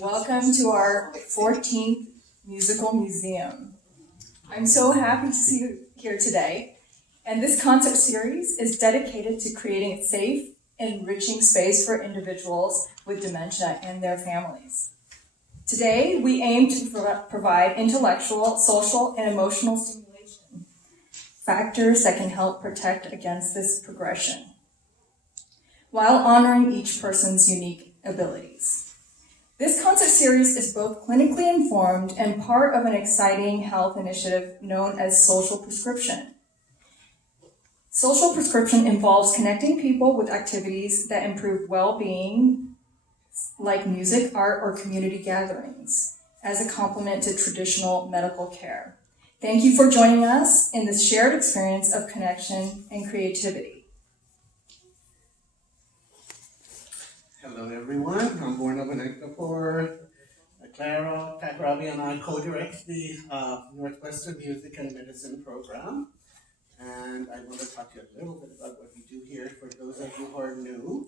Welcome to our 14th Musical Museum. I'm so happy to see you here today, and this concert series is dedicated to creating a safe, enriching space for individuals with dementia and their families. Today, we aim to provide intellectual, social, and emotional stimulation, factors that can help protect against this progression, while honoring each person's unique abilities. This concert series is both clinically informed and part of an exciting health initiative known as Social Prescription. Social Prescription involves connecting people with activities that improve well-being, like music, art, or community gatherings, as a complement to traditional medical care. Thank you for joining us in this shared experience of connection and creativity. Hello everyone, I'm Borna Benegdapur. Clara Takrabi and I co-direct the Northwestern Music and Medicine program. And I want to talk to you a little bit about what we do here for those of you who are new.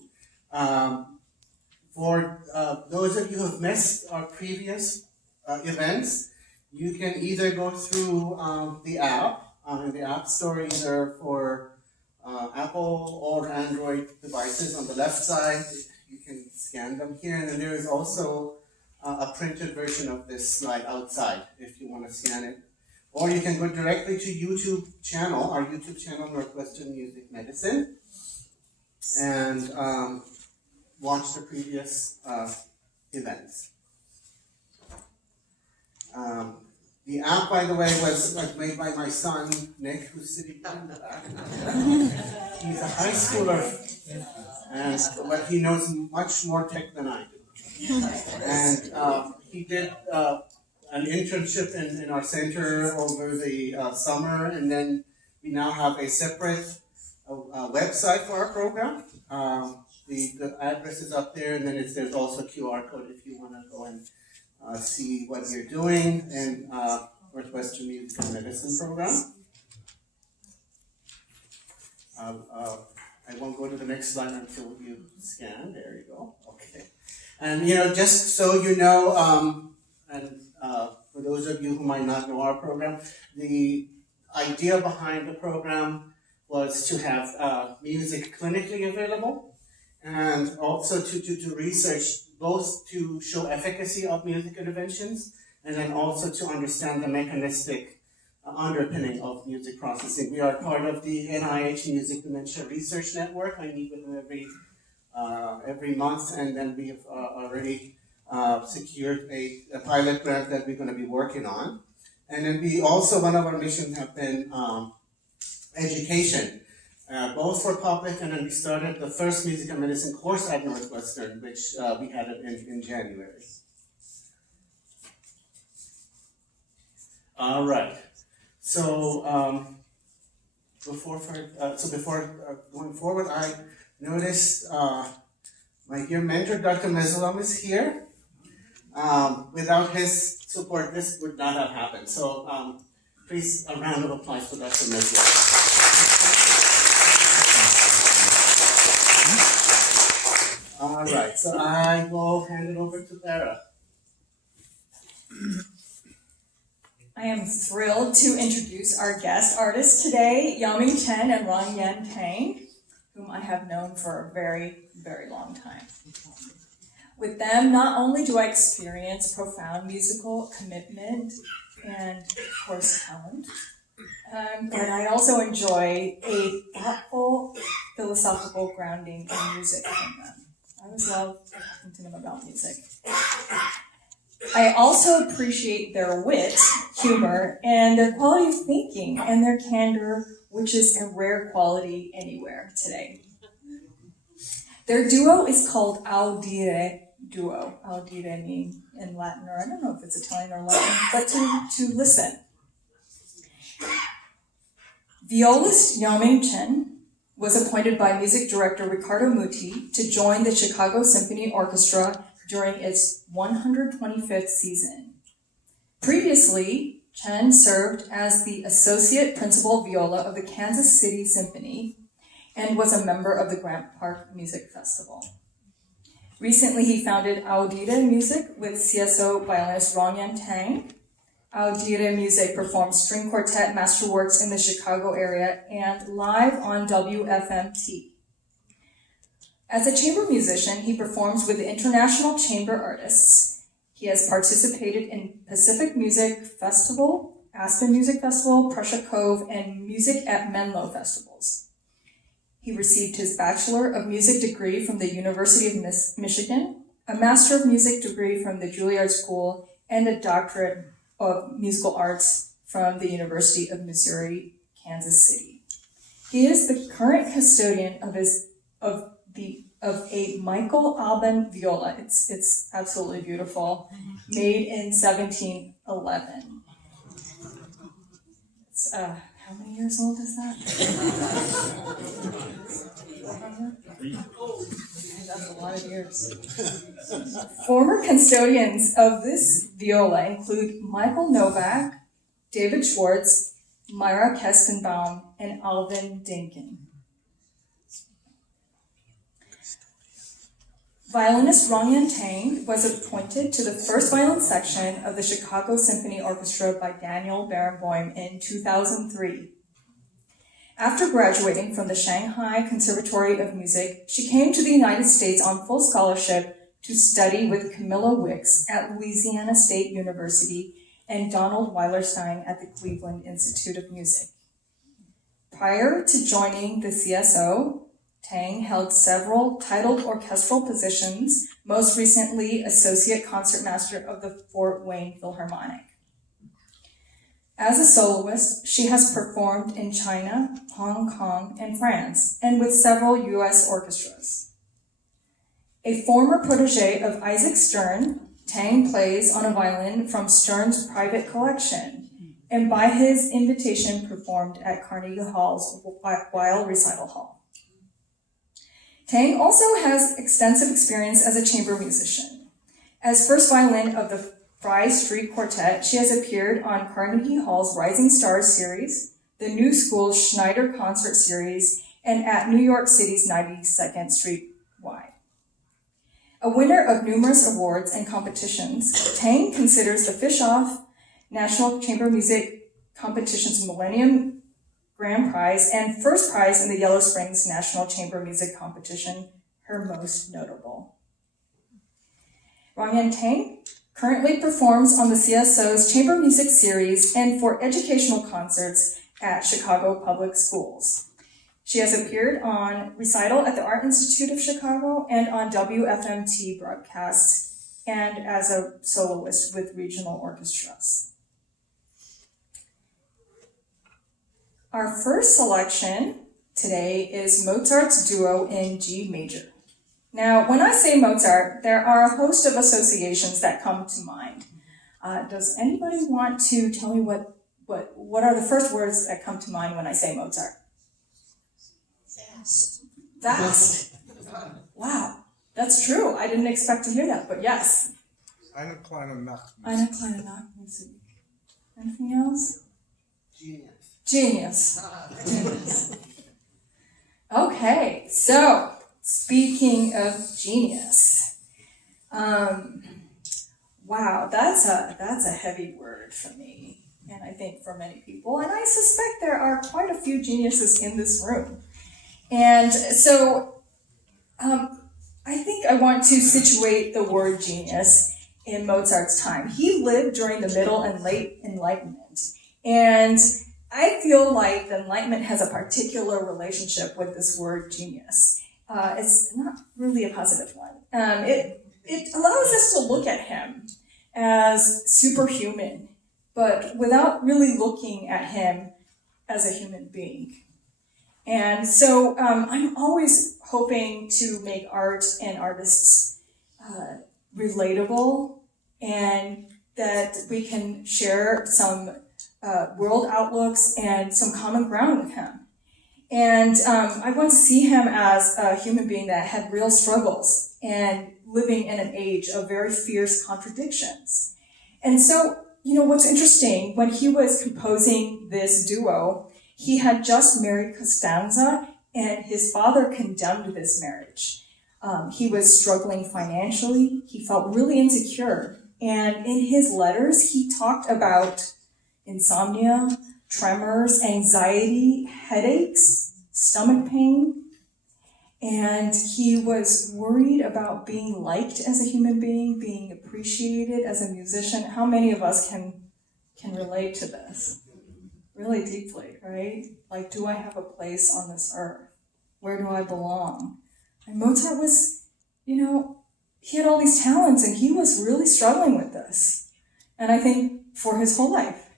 For those of you who have missed our previous events, you can either go through the app, in the App Store, either for Apple or Android devices. On the left side, you can scan them here, and then there is also a printed version of this slide outside if you want to scan it. Or you can go directly to our YouTube channel, Northwestern Music Medicine, and watch the previous events. The app, by the way, was made by my son, Nick, who's sitting down in the back. He's a high schooler, but he knows much more tech than I do. And he did an internship in our center over the summer, and then we now have a separate website for our program. The address is up there, and then there's also a QR code if you want to go and see what you're doing in Northwestern Music and Medicine program. I won't go to the next slide until you scan. There you go. Okay. And just so you know, and for those of you who might not know our program, the idea behind the program was to have music clinically available, and also to research both to show efficacy of music interventions, and then also to understand the mechanistic underpinning of music processing. We are part of the NIH Music Dementia Research Network. I meet with them every month, and then we have already secured a pilot grant that we're going to be working on. And then we also, one of our missions have been education. Both for public, and then we started the first music and medicine course at Northwestern, which we had in January. All right. So before going forward, I noticed my dear mentor, Dr. Mezalam, is here. Without his support, this would not have happened. So please, a round of applause for Dr. Mezalam. All right, so I will hand it over to Clara. I am thrilled to introduce our guest artists today, Yaming Chen and Rong Yan Tang, whom I have known for a very, very long time. With them, not only do I experience profound musical commitment and, of course, talent, but I also enjoy a thoughtful, philosophical grounding in music from them. I always love talking to them about music. I also appreciate their wit, humor, and their quality of thinking, and their candor, which is a rare quality anywhere today. Their duo is called Audire Duo. Audire means in Latin, or I don't know if it's Italian or Latin, but to listen. Violist Yaming Chen was appointed by music director Riccardo Muti to join the Chicago Symphony Orchestra during its 125th season. Previously, Chen served as the associate principal viola of the Kansas City Symphony and was a member of the Grant Park Music Festival. Recently, he founded Audire Music with CSO violinist Rongyan Tang. Audire Music performs string quartet masterworks in the Chicago area and live on WFMT. As a chamber musician, he performs with the International Chamber Artists. He has participated in Pacific Music Festival, Aspen Music Festival, Prussia Cove, and Music at Menlo festivals. He received his Bachelor of Music degree from the University of Michigan, a Master of Music degree from the Juilliard School, and a Doctorate of Musical Arts from the University of Missouri, Kansas City. He is the current custodian of a Michael Alban viola. It's absolutely beautiful, made in 1711. It's, how many years old is that? That's a lot of years. Former custodians of this viola include Michael Novak, David Schwartz, Myra Kestenbaum, and Alvin Dinkin. Violinist Rongyan Tang was appointed to the first violin section of the Chicago Symphony Orchestra by Daniel Barenboim in 2003. After graduating from the Shanghai Conservatory of Music, she came to the United States on full scholarship to study with Camilla Wicks at Louisiana State University and Donald Weilerstein at the Cleveland Institute of Music. Prior to joining the CSO, Tang held several titled orchestral positions, most recently Associate Concertmaster of the Fort Wayne Philharmonic. As a soloist, she has performed in China, Hong Kong, and France, and with several U.S. orchestras. A former protege of Isaac Stern, Tang plays on a violin from Stern's private collection, and by his invitation performed at Carnegie Hall's Weill Recital Hall. Tang also has extensive experience as a chamber musician. As first violin of the Fry Street Quartet, she has appeared on Carnegie Hall's Rising Stars series, the New School Schneider Concert series, and at New York City's 92nd Street Y. A winner of numerous awards and competitions, Tang considers the Fischoff National Chamber Music Competition's Millennium Grand Prize and first prize in the Yellow Springs National Chamber Music Competition her most notable. Rongyan Tang currently performs on the CSO's Chamber Music Series and for educational concerts at Chicago Public Schools. She has appeared on recital at the Art Institute of Chicago and on WFMT broadcasts and as a soloist with regional orchestras. Our first selection today is Mozart's Duo in G major. Now, when I say Mozart, there are a host of associations that come to mind. Does anybody want to tell me what are the first words that come to mind when I say Mozart? Fast. Fast. Wow, that's true. I didn't expect to hear that, but yes. Eine kleine Nachtmusik. Eine kleine Nachtmusik. Anything else? Genius. Genius. Okay, so speaking of genius, wow, that's a heavy word for me, and I think for many people, and I suspect there are quite a few geniuses in this room. And so I think I want to situate the word genius in Mozart's time. He lived during the Middle and Late Enlightenment, and I feel like the Enlightenment has a particular relationship with this word genius. It's not really a positive one. It allows us to look at him as superhuman, but without really looking at him as a human being. And so I'm always hoping to make art and artists relatable, and that we can share some world outlooks and some common ground with him. And I want to see him as a human being that had real struggles and living in an age of very fierce contradictions. And so, what's interesting, when he was composing this duo, he had just married Costanza, and his father condemned this marriage. He was struggling financially. He felt really insecure. And in his letters, he talked about insomnia, tremors, anxiety, headaches, stomach pain. And he was worried about being liked as a human being, being appreciated as a musician. How many of us can relate to this? Really deeply, right? Like, do I have a place on this earth? Where do I belong? And Mozart was, he had all these talents and he was really struggling with this. And I think for his whole life.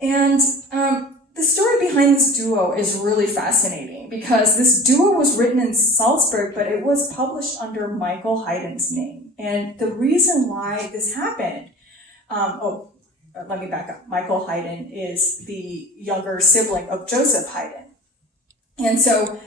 And the story behind this duo is really fascinating because this duo was written in Salzburg, but it was published under Michael Haydn's name. And the reason why this happened, let me back up. Michael Haydn is the younger sibling of Joseph Haydn. And so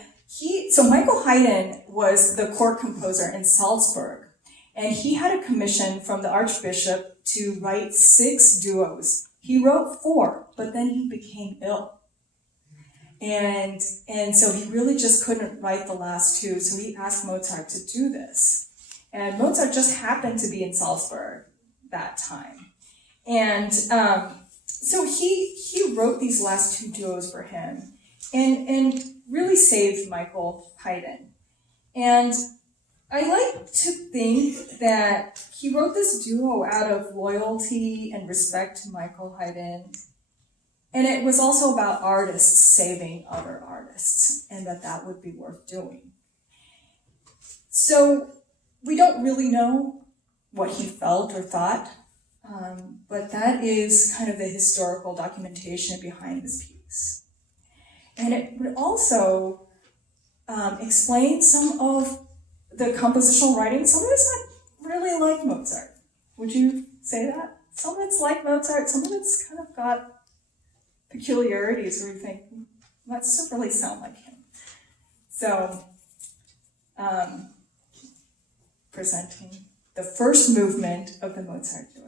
Michael Haydn was the court composer in Salzburg, and he had a commission from the archbishop to write 6 duos. He wrote 4, but then he became ill. And so he really just couldn't write the last 2, so he asked Mozart to do this. And Mozart just happened to be in Salzburg that time. And so he wrote these last 2 duos for him and really saved Michael Haydn. And I like to think that he wrote this duo out of loyalty and respect to Michael Haydn. And it was also about artists saving other artists, and that would be worth doing. So we don't really know what he felt or thought, but that is kind of the historical documentation behind this piece. And it would also explain some of the compositional writing. Some of it's not really like Mozart. Would you say that? Some of it's like Mozart, some of it's kind of got peculiarities where you think, that doesn't really sound like him. So, presenting the first movement of the Mozart duet.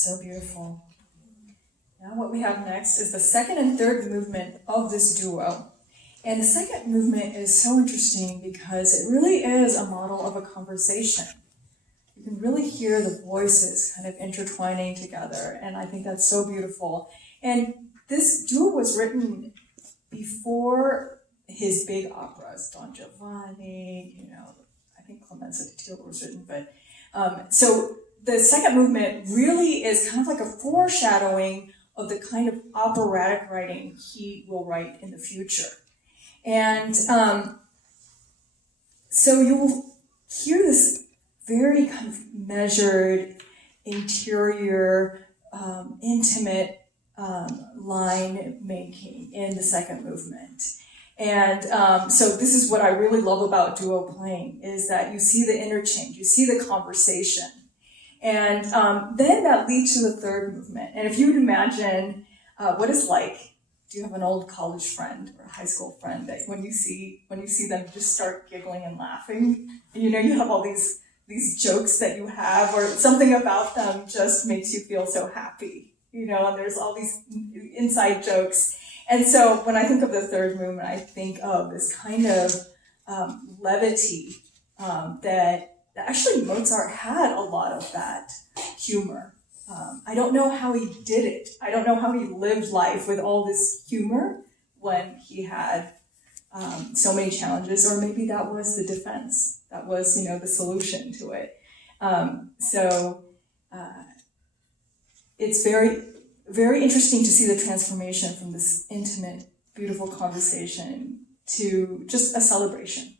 So beautiful. Now what we have next is the second and third movement of this duo. And the second movement is so interesting because it really is a model of a conversation. You can really hear the voices kind of intertwining together, and I think that's so beautiful. And this duo was written before his big operas, Don Giovanni, I think Clemenza di Tito was written, but so the second movement really is kind of like a foreshadowing of the kind of operatic writing he will write in the future. And so you will hear this very kind of measured, interior, intimate line making in the second movement. And so this is what I really love about duo playing, is that you see the interchange, you see the conversation. And then that leads to the third movement. And if you would imagine what it's like, do you have an old college friend or a high school friend that when you see them, you just start giggling and laughing? You have all these jokes that you have, or something about them just makes you feel so happy, and there's all these inside jokes. And so when I think of the third movement, I think of this kind of levity that actually Mozart had a lot of that humor. I don't know how he did it. I don't know how he lived life with all this humor when he had so many challenges, or maybe that was the defense. That was, the solution to it. It's very, very interesting to see the transformation from this intimate, beautiful conversation to just a celebration.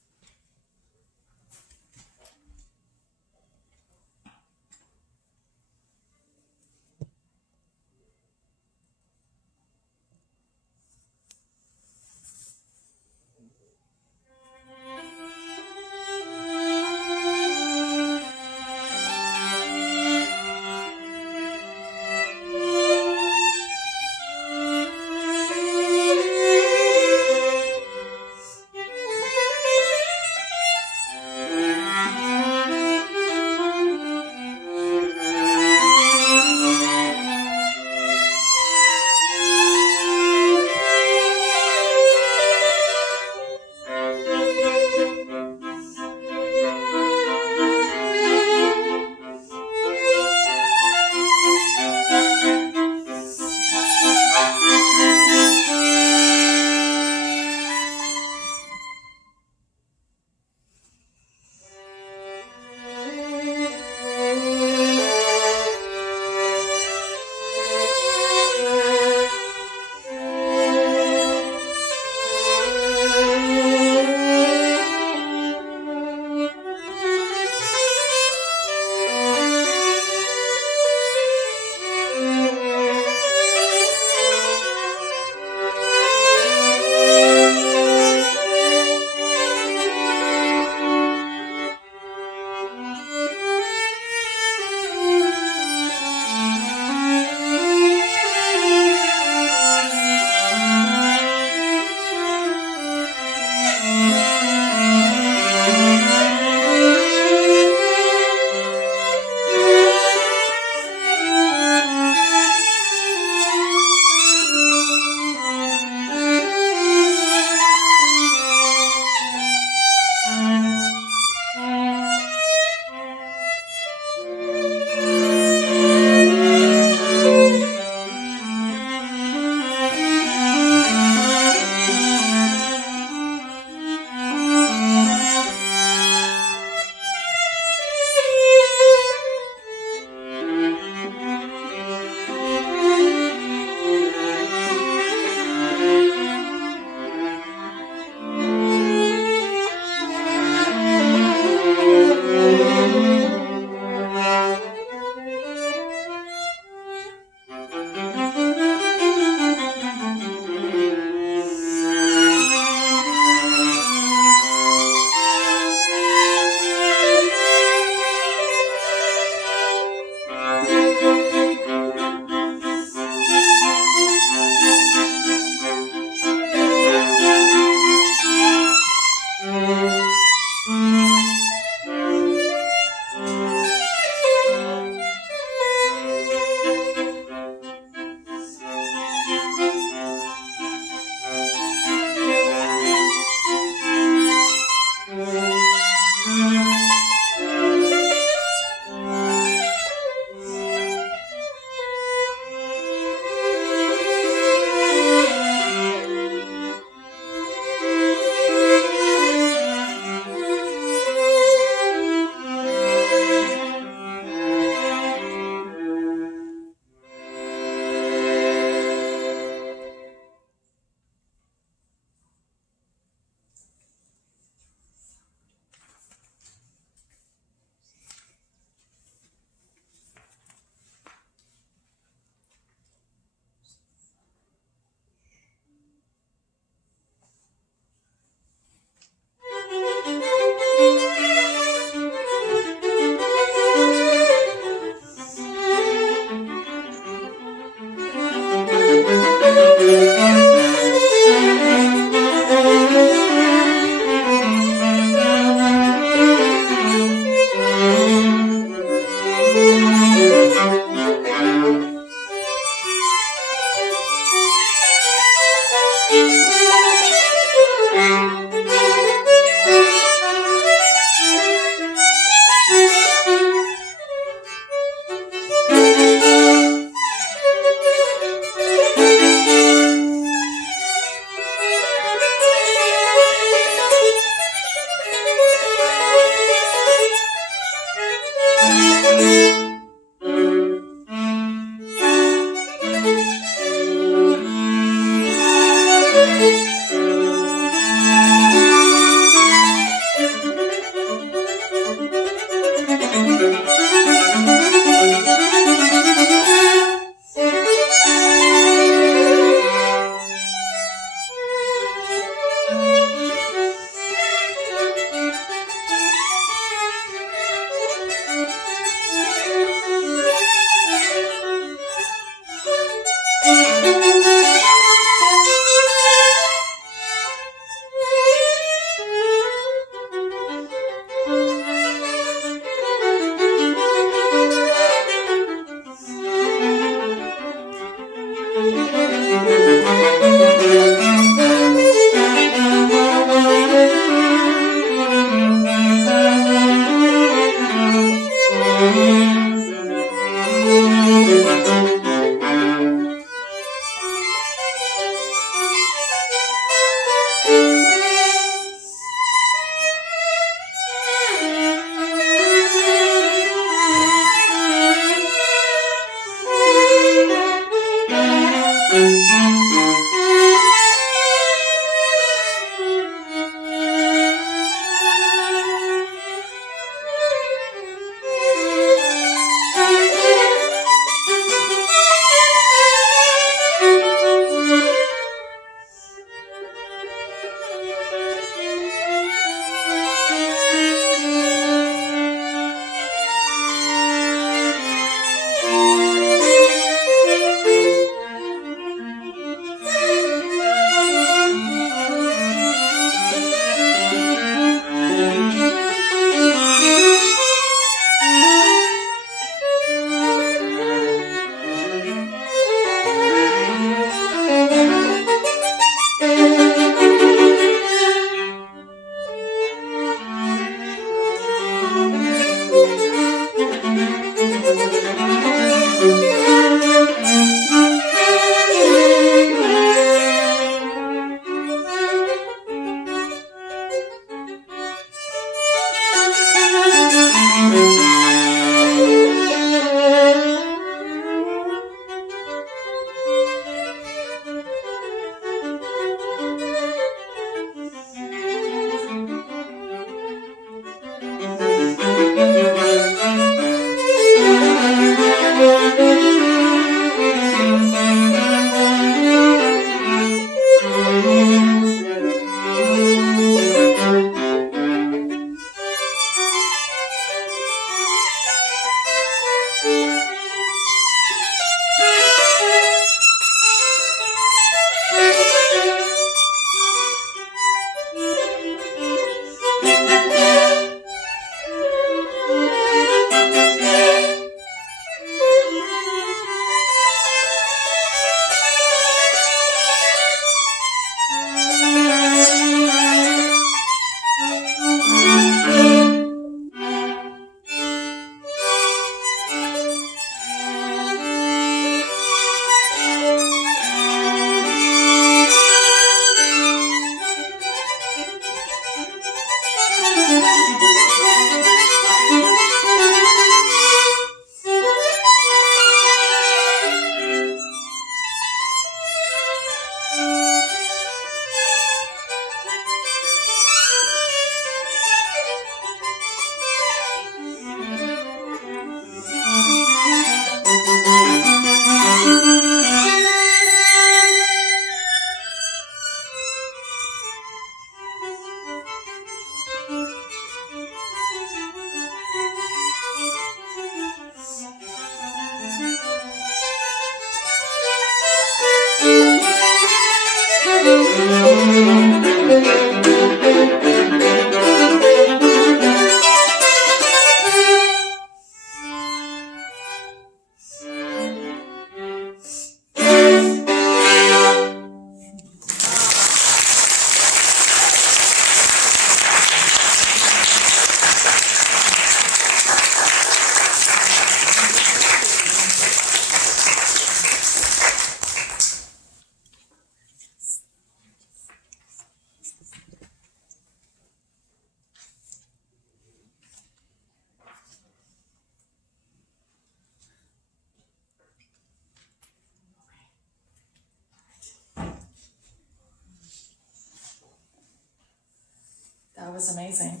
was amazing.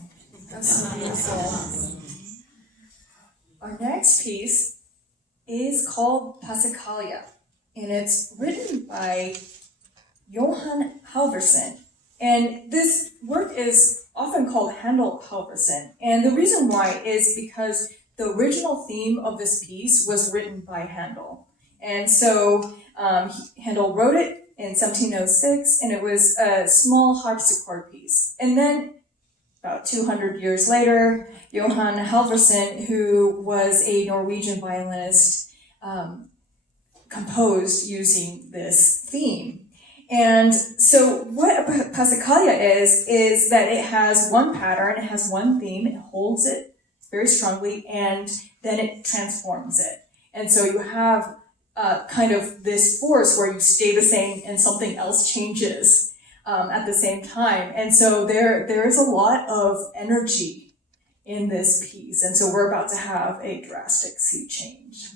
That's so beautiful. Our next piece is called Passacaglia, and it's written by Johann Halvorsen. And this work is often called Handel Halvorsen. And the reason why is because the original theme of this piece was written by Handel. And so Handel wrote it in 1706, and it was a small harpsichord piece. And then about 200 years later, Johann Halvorsen, who was a Norwegian violinist, composed using this theme. And so what a Passacaglia is that it has one pattern, it has one theme, it holds it very strongly, and then it transforms it. And so you have kind of this force where you stay the same and something else changes at the same time. And so there is a lot of energy in this piece. And so we're about to have a drastic sea change.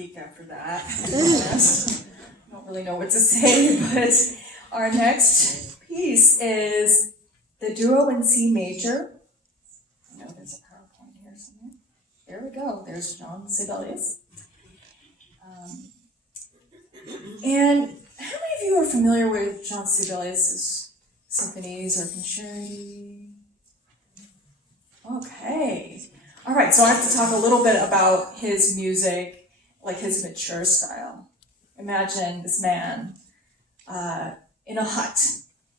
speak after that. I don't really know what to say, but our next piece is the duo in C major. I know there's a PowerPoint here somewhere. There we go. There's Jean Sibelius. And how many of you are familiar with Jean Sibelius' symphonies or concerti? Okay. All right, so I have to talk a little bit about his music, like his mature style. Imagine this man in a hut,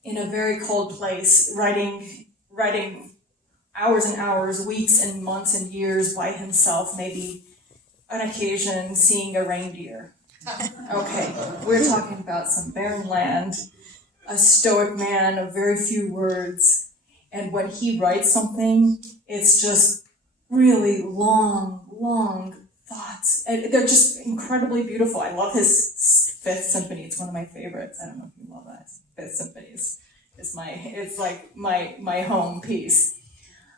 in a very cold place, writing hours and hours, weeks and months and years by himself, maybe on occasion seeing a reindeer. Okay, we're talking about some barren land, a stoic man of very few words, and when he writes something, it's just really long thoughts. And they're just incredibly beautiful. I love his Fifth Symphony. It's one of my favorites. I don't know if you love that. Fifth Symphony it's like my home piece.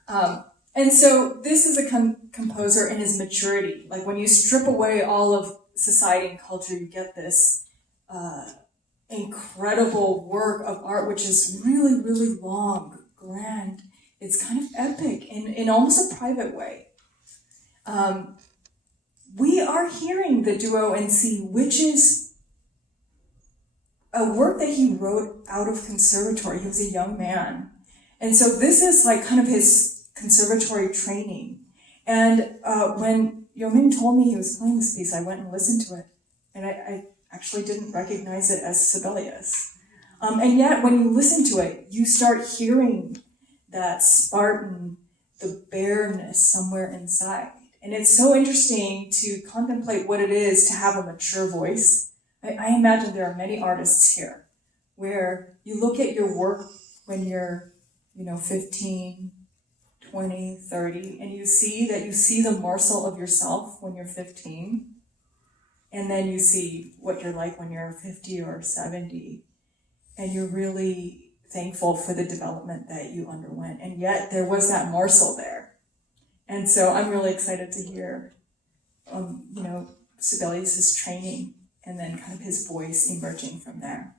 And so this is a composer in his maturity. Like when you strip away all of society and culture, you get this incredible work of art, which is really, really long, grand. It's kind of epic in almost a private way. We are hearing the duo in C, which is a work that he wrote out of conservatory. He was a young man. And so this is like kind of his conservatory training. And when Yo-Ming told me he was playing this piece, I went and listened to it. And I actually didn't recognize it as Sibelius. And yet when you listen to it, you start hearing that Spartan, the bareness somewhere inside. And it's so interesting to contemplate what it is to have a mature voice. I imagine there are many artists here where you look at your work when you're, 15, 20, 30, and you see the morsel of yourself when you're 15, and then you see what you're like when you're 50 or 70, and you're really thankful for the development that you underwent. And yet there was that morsel there. And so I'm really excited to hear, Sibelius' training and then kind of his voice emerging from there.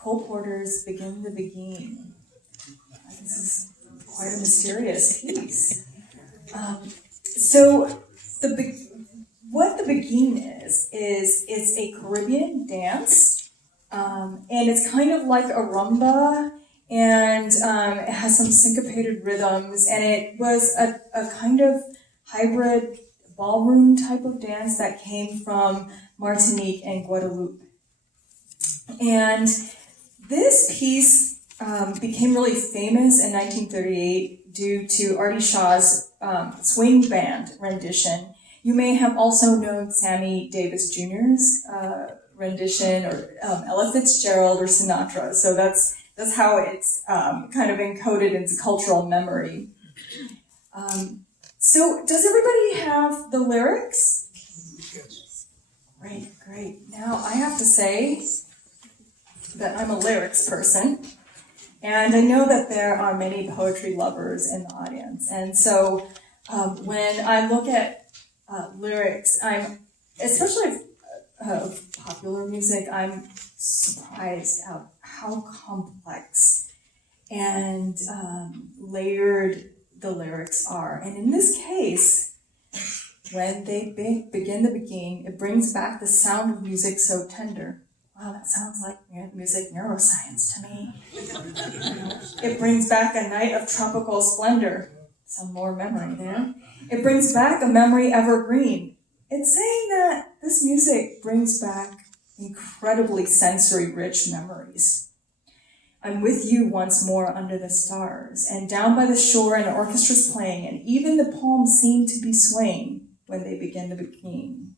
Cole Porter's Begin the Beguine. This is quite a mysterious piece. So what the Beguine is it's a Caribbean dance, and it's kind of like a rumba, and it has some syncopated rhythms, and it was a kind of hybrid ballroom type of dance that came from Martinique and Guadeloupe. And this piece became really famous in 1938 due to Artie Shaw's swing band rendition. You may have also known Sammy Davis Jr.'s rendition, or Ella Fitzgerald or Sinatra. So that's how it's kind of encoded into cultural memory. So does everybody have the lyrics? Yes. Great. Now I have to say that I'm a lyrics person, and I know that there are many poetry lovers in the audience. And so when I look at lyrics, especially of popular music, I'm surprised at how complex and layered the lyrics are. And in this case, when they begin the beguine, it brings back the sound of music so tender. Wow, that sounds like music neuroscience to me. It brings back a night of tropical splendor. Some more memory there. It brings back a memory evergreen. It's saying that this music brings back incredibly sensory-rich memories. I'm with you once more under the stars, and down by the shore an orchestra's playing, and even the palms seem to be swaying when they begin the beguine.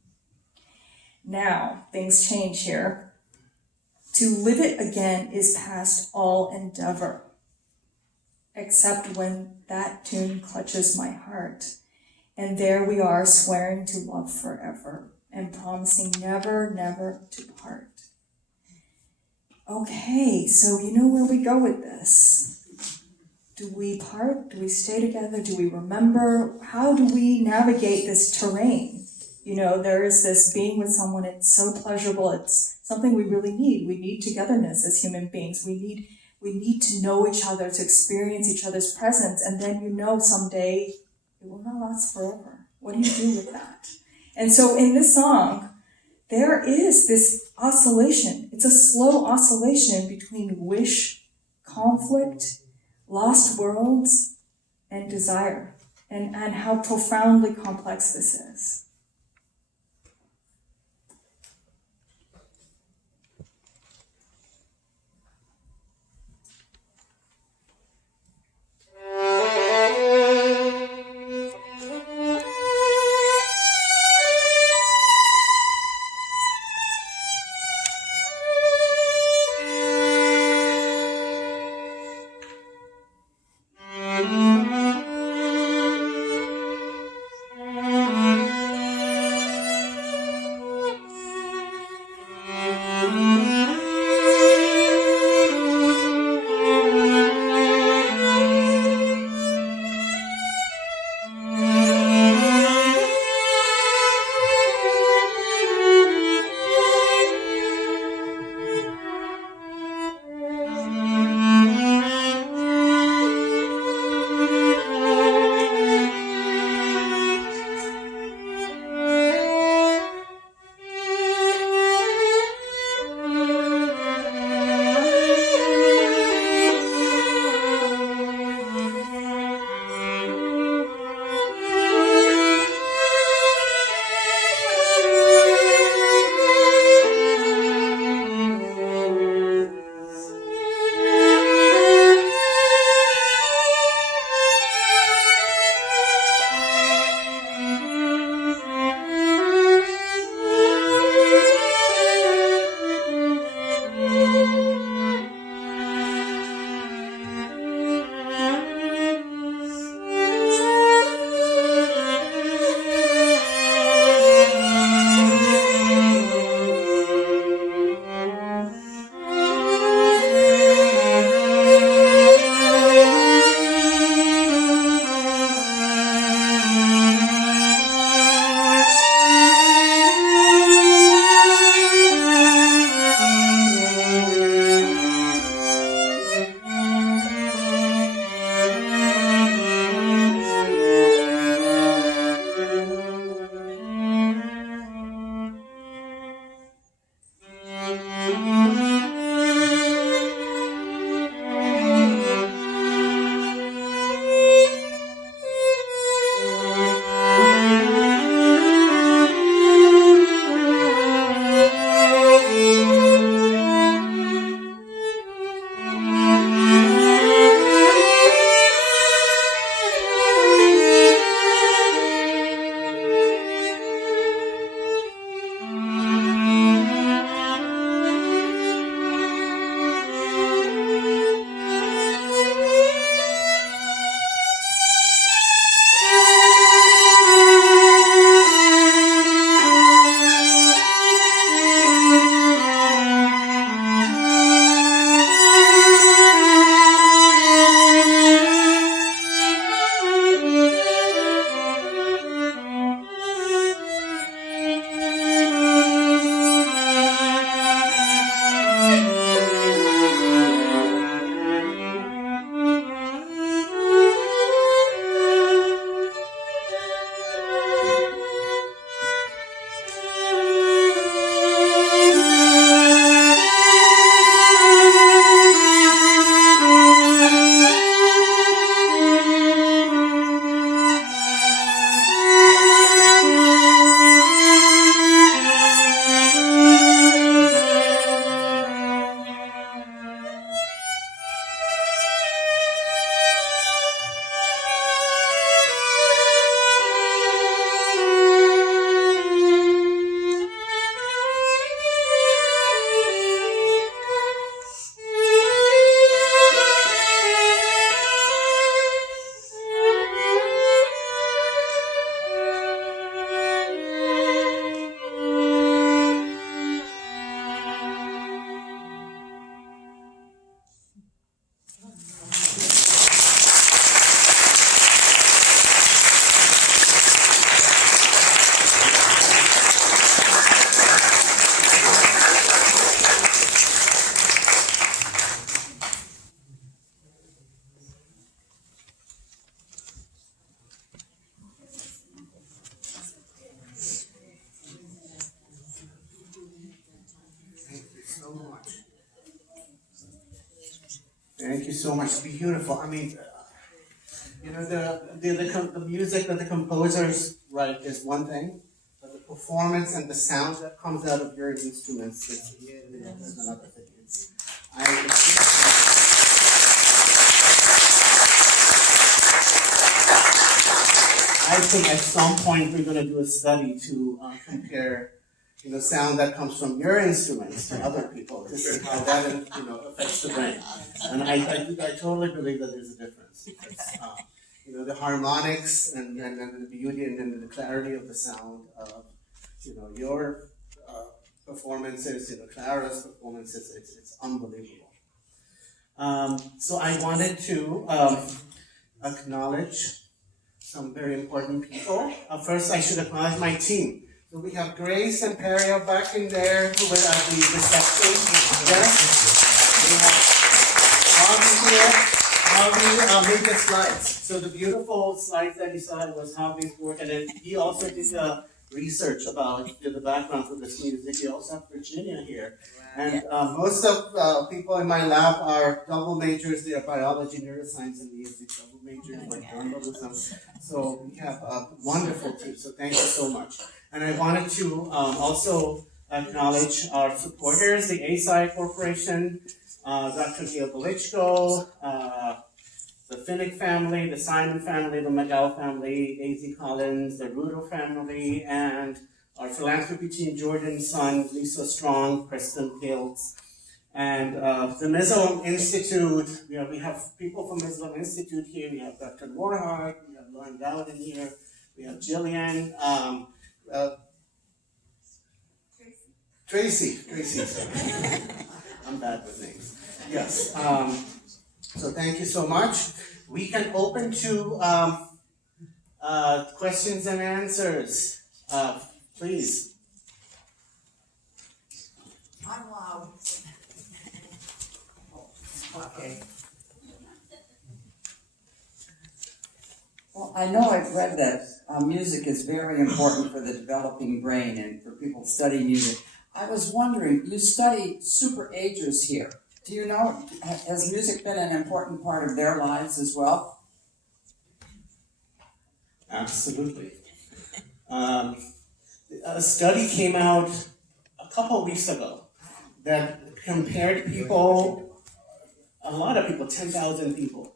Now, things change here. To live it again is past all endeavor, except when that tune clutches my heart. And there we are swearing to love forever and promising never, never to part. Okay, so you know where we go with this. Do we part? Do we stay together? Do we remember? How do we navigate this terrain? You know, there is this being with someone, it's so pleasurable, it's something we really need. We need togetherness as human beings. We need to know each other, to experience each other's presence, and then you know someday it will not last forever. What do you do with that? And so in this song, there is this oscillation. It's a slow oscillation between wish, conflict, lost worlds, and desire, and how profoundly complex this is. Thank you so much. Beautiful. I mean, the music that the composers write is one thing, but the performance and the sound that comes out of your instruments is another thing. I think at some point we're going to do a study to compare, sound that comes from your instruments to other people to see how that, affects the brain. And I totally believe that there's a difference because, the harmonics and the beauty and then the clarity of the sound of, your performances, Clara's performances, it's unbelievable. So I wanted to acknowledge some very important people. First, I should acknowledge my team. So we have Grace and Perry back in there who were at the reception. Yes. We have Javi here. Javi made the slides. So the beautiful slides that you saw was Javi's work, and then he also did research about the background for this music. We also have Virginia here. And most of people in my lab are double majors. They are biology, neuroscience, and music. Double majors like journalism. So we have a wonderful team. So thank you so much. And I wanted to also acknowledge our supporters, the ASI Corporation, Dr. Gail Belichko, the Finnick family, the Simon family, the McGow family, A.Z. Collins, the Rudo family, and our philanthropy team, Jordan's son, Lisa Strong, Preston Hills, and the Mizzle Institute. We have people from Mizzle Institute here. We have Dr. Morhart, we have Lauren Dowden here, we have Jillian, Tracy. I'm bad with names. Yes. So thank you so much. We can open to questions and answers. Please. I'm loud. Okay. Well, I know I've read that music is very important for the developing brain and for people to study music. I was wondering, you study super agers here. Do you know, has music been an important part of their lives as well? Absolutely. A study came out a couple of weeks ago that compared people, a lot of people, 10,000 people,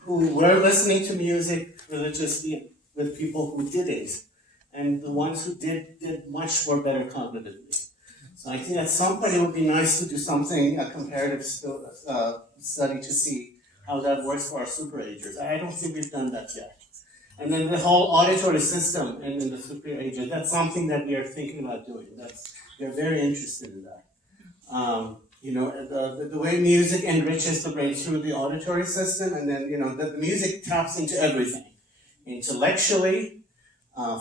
who were listening to music religiously with people who didn't. And the ones who did much more better cognitively. So I think at some point it would be nice to do something, a comparative study to see how that works for our superagers. I don't think we've done that yet. And then the whole auditory system and in the superagers, that's something that we are thinking about doing. We're very interested in that. The way music enriches the brain through the auditory system, and then, the music taps into everything. Intellectually,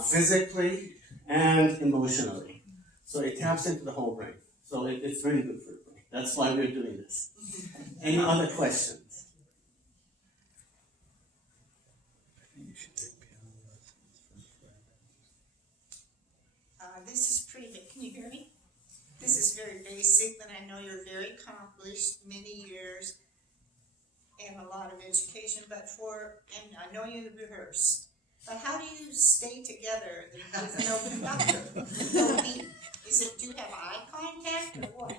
physically, and emotionally. So it taps into the whole brain. So it's really good for the brain. That's why we're doing this. Any other questions? This is Prita. Can you hear me? This is very basic, but I know you're very accomplished, many years, and a lot of education, and I know you rehearsed. But how do you stay together with no conductor, no beat? Do you have eye contact or what?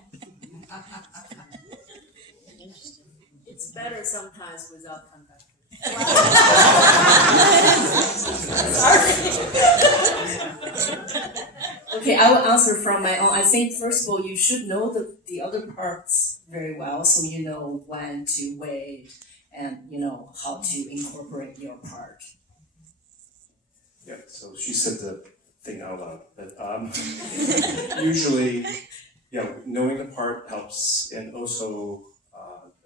It's better sometimes without conductor. Okay, I will answer from my own. I think first of all, you should know the other parts very well, so you know when to wait and you know how to incorporate your part. Yeah, so she said the thing out loud, but usually, knowing the part helps, and also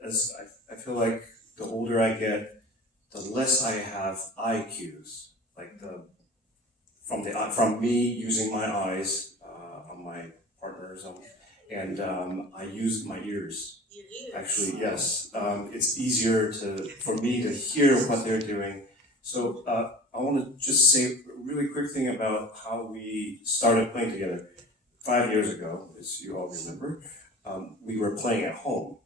as I feel like the older I get, the less I have eye cues, like from me using my eyes on my partners, and I use my ears. Your ears. Actually, yes, it's easier for me to hear what they're doing. So I want to just say a really quick thing about how we started playing together. 5 years ago, as you all remember, we were playing at home.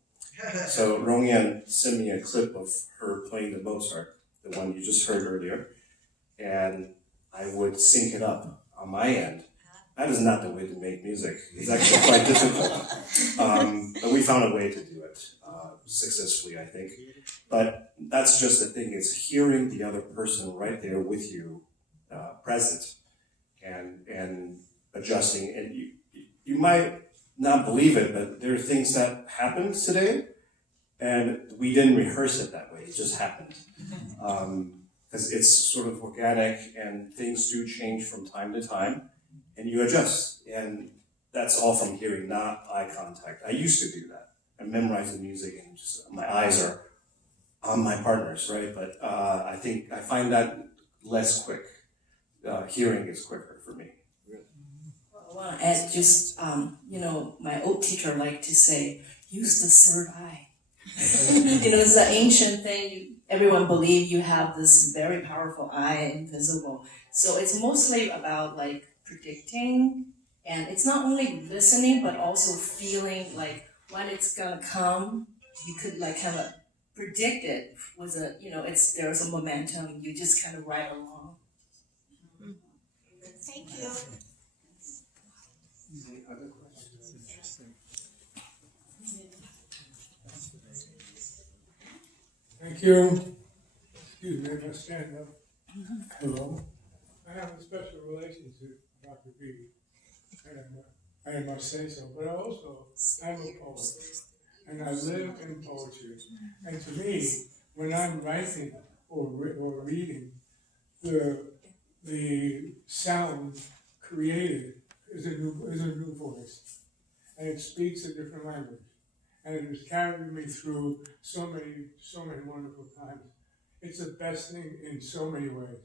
So Rongyan sent me a clip of her playing the Mozart, the one you just heard earlier, and I would sync it up on my end. That is not the way to make music. It's actually quite difficult. But we found a way to do it successfully, I think. But that's just the thing, is hearing the other person right there with you, present, and adjusting. And you might not believe it, but there are things that happened today, and we didn't rehearse it that way. It just happened. Because it's sort of organic, and things do change from time to time, and you adjust. And that's all from hearing, not eye contact. I used to do that. I memorize the music, and just my eyes are on my partners, right? But I find that less quick. Hearing is quicker for me. I want to add just, my old teacher liked to say, use the third eye. It's an ancient thing. Everyone believe you have this very powerful eye, invisible. So it's mostly about like predicting, and it's not only listening, but also feeling like when it's gonna come. You could like kind of predict it with there's a momentum. You just kind of ride along. Thank you. Any other questions? Interesting. Thank you. Excuse me, I must stand up. Hello. I have a special relationship with Dr. B. I must say so, but also I'm a poet, and I live in poetry. And to me, when I'm writing or reading, the sound created is a new voice, and it speaks a different language, and it has carried me through so many wonderful times. It's the best thing in so many ways.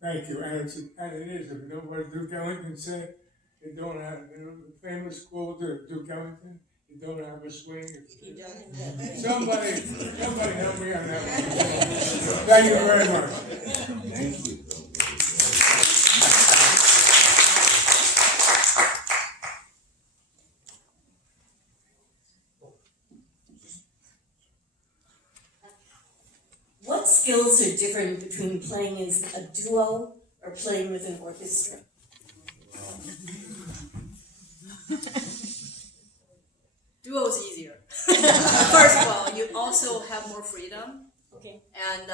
Thank you, and it is. If you know what Duke Ellington said, you don't have the famous quote of Duke Ellington. You don't have a swing. Somebody help me on that one. Thank you very much. Thank you. What skills are different between playing as a duo or playing with an orchestra? Duo is easier. First of all, you also have more freedom, Okay. and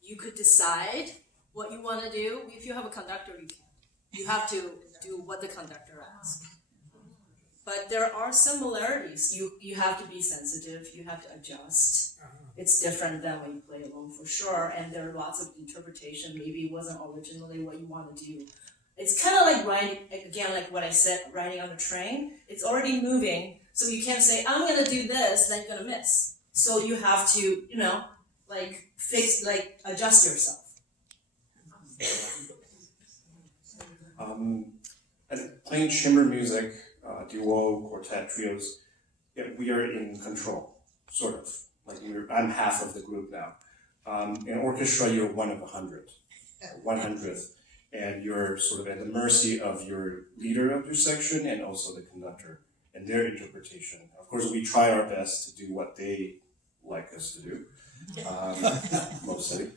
you could decide what you want to do. If you have a conductor, you can't. You have to do what the conductor asks. But there are similarities. You have to be sensitive. You have to adjust. It's different than when you play alone for sure, and there are lots of interpretation. Maybe it wasn't originally what you want to do. It's kind of like riding, again, like what I said, riding on a train. It's already moving, so you can't say, I'm going to do this, then you're going to miss. So you have to, adjust yourself. And playing chamber music, duo, quartet, trios, we are in control, sort of. Like I'm half of the group now. In orchestra, you're one of 100th, and you're sort of at the mercy of your leader of your section and also the conductor and their interpretation. Of course, we try our best to do what they like us to do, mostly.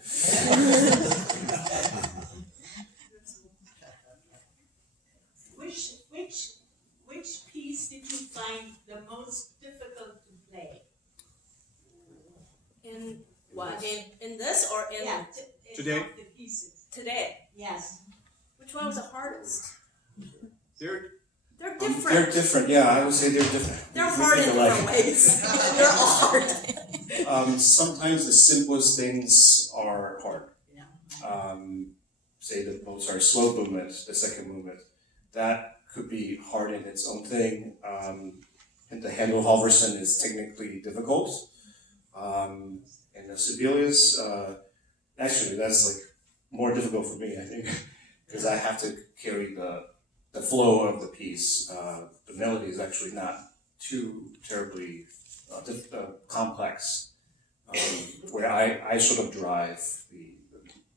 Which piece did you find the most difficult to play? In what? In this or in Today? Of the pieces. today? Yes. Which one was the hardest? They're different. They're different, yeah, I would say they're different. They're We hard in think alike. different ways. They're all hard. Sometimes the simplest things are hard. Yeah. Say the Mozart slow movement, the second movement, that could be hard in its own thing. And the Handel Halvorsen is technically difficult. And the Sibelius, actually that's like more difficult for me, I think, because I have to carry the flow of the piece. The melody is actually not too terribly complex, where I sort of drive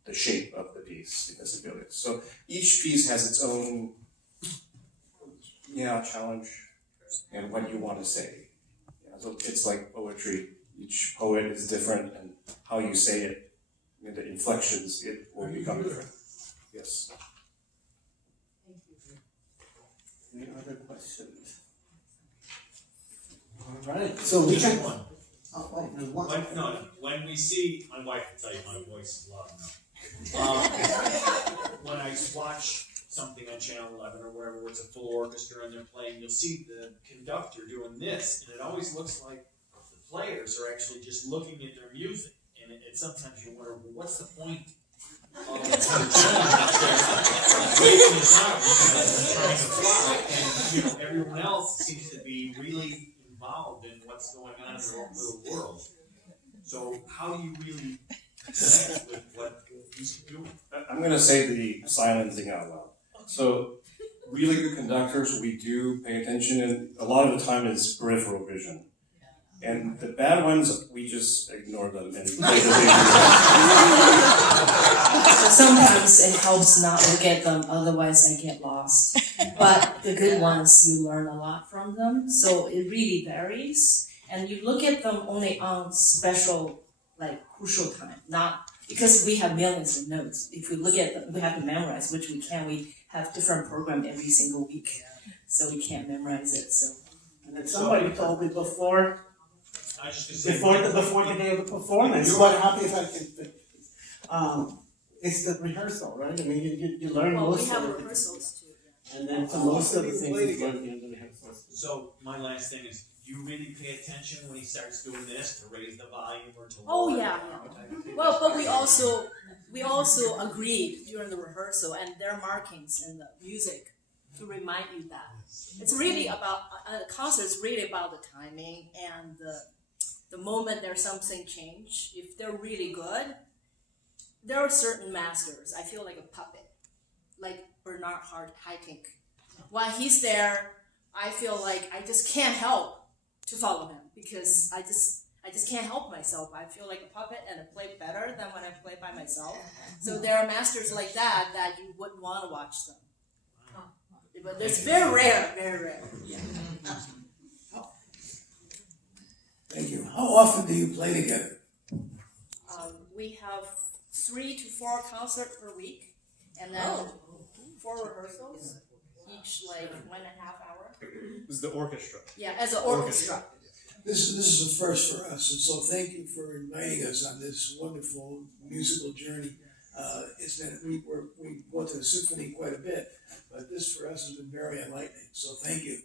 the shape of the piece in the Sibelius. So each piece has its own challenge and what you want to say. So it's like poetry. Each poet is different, and how you say it, and the inflections, it will become different. Yes. Any other questions? All right, so we can. One. Oh, wait, there's one. When we see, my wife will tell you my voice is loud enough. When I watch something on Channel 11 or wherever where it's a full orchestra and they're playing, you'll see the conductor doing this, and it always looks like the players are actually just looking at their music. And it sometimes you wonder, well, what's the point of waiting this out because they're trying to fly, and everyone else seems to be really involved in what's going on in their own little world. So how do you really connect with what he's doing? I'm going to say the silent thing out loud. So, really good conductors, we do pay attention, and a lot of the time it's peripheral vision. And the bad ones, we just ignore them and play the video. So sometimes it helps not look at them, otherwise I get lost. But the good ones, you learn a lot from them, so it really varies. And you look at them only on special, like crucial time, not because we have millions of notes. If we look at them, we have to memorize, which we can. We have different program every single week, so we can't memorize it. So. And then somebody told me before I was just gonna say, before the day of the performance, what happens if I can, it's the rehearsal, right? I mean, you learn Well, we most have of it. rehearsals too. And then so most of the things is learned in the rehearsals. so my last thing is, do you really pay attention when he starts doing this to raise the volume or to Oh, lower yeah, it? Well, but we also agreed during the rehearsal, and there are markings in the music to remind you that it's really about a concert's really about the timing and the moment there's something change. If they're really good, there are certain masters. I feel like a puppet, like Bernard Haitink. While he's there, I feel like I just can't help to follow him because I just can't help myself. I feel like a puppet and I play better than when I play by myself. So there are masters like that you wouldn't want to watch them. But it's very rare, very rare. Yeah. Thank you. How often do you play together? We have 3 to 4 concerts per week, and then 4 rehearsals, each like 1.5 hours. This is the orchestra. Yeah, as an orchestra. This is a first for us, and so thank you for inviting us on this wonderful musical journey. It's been we go to the symphony quite a bit, but this for us has been very enlightening. So thank you.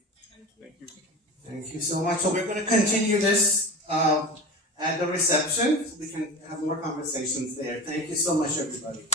Thank you. Thank you so much. So we're going to continue this at the reception, so we can have more conversations there. Thank you so much, everybody.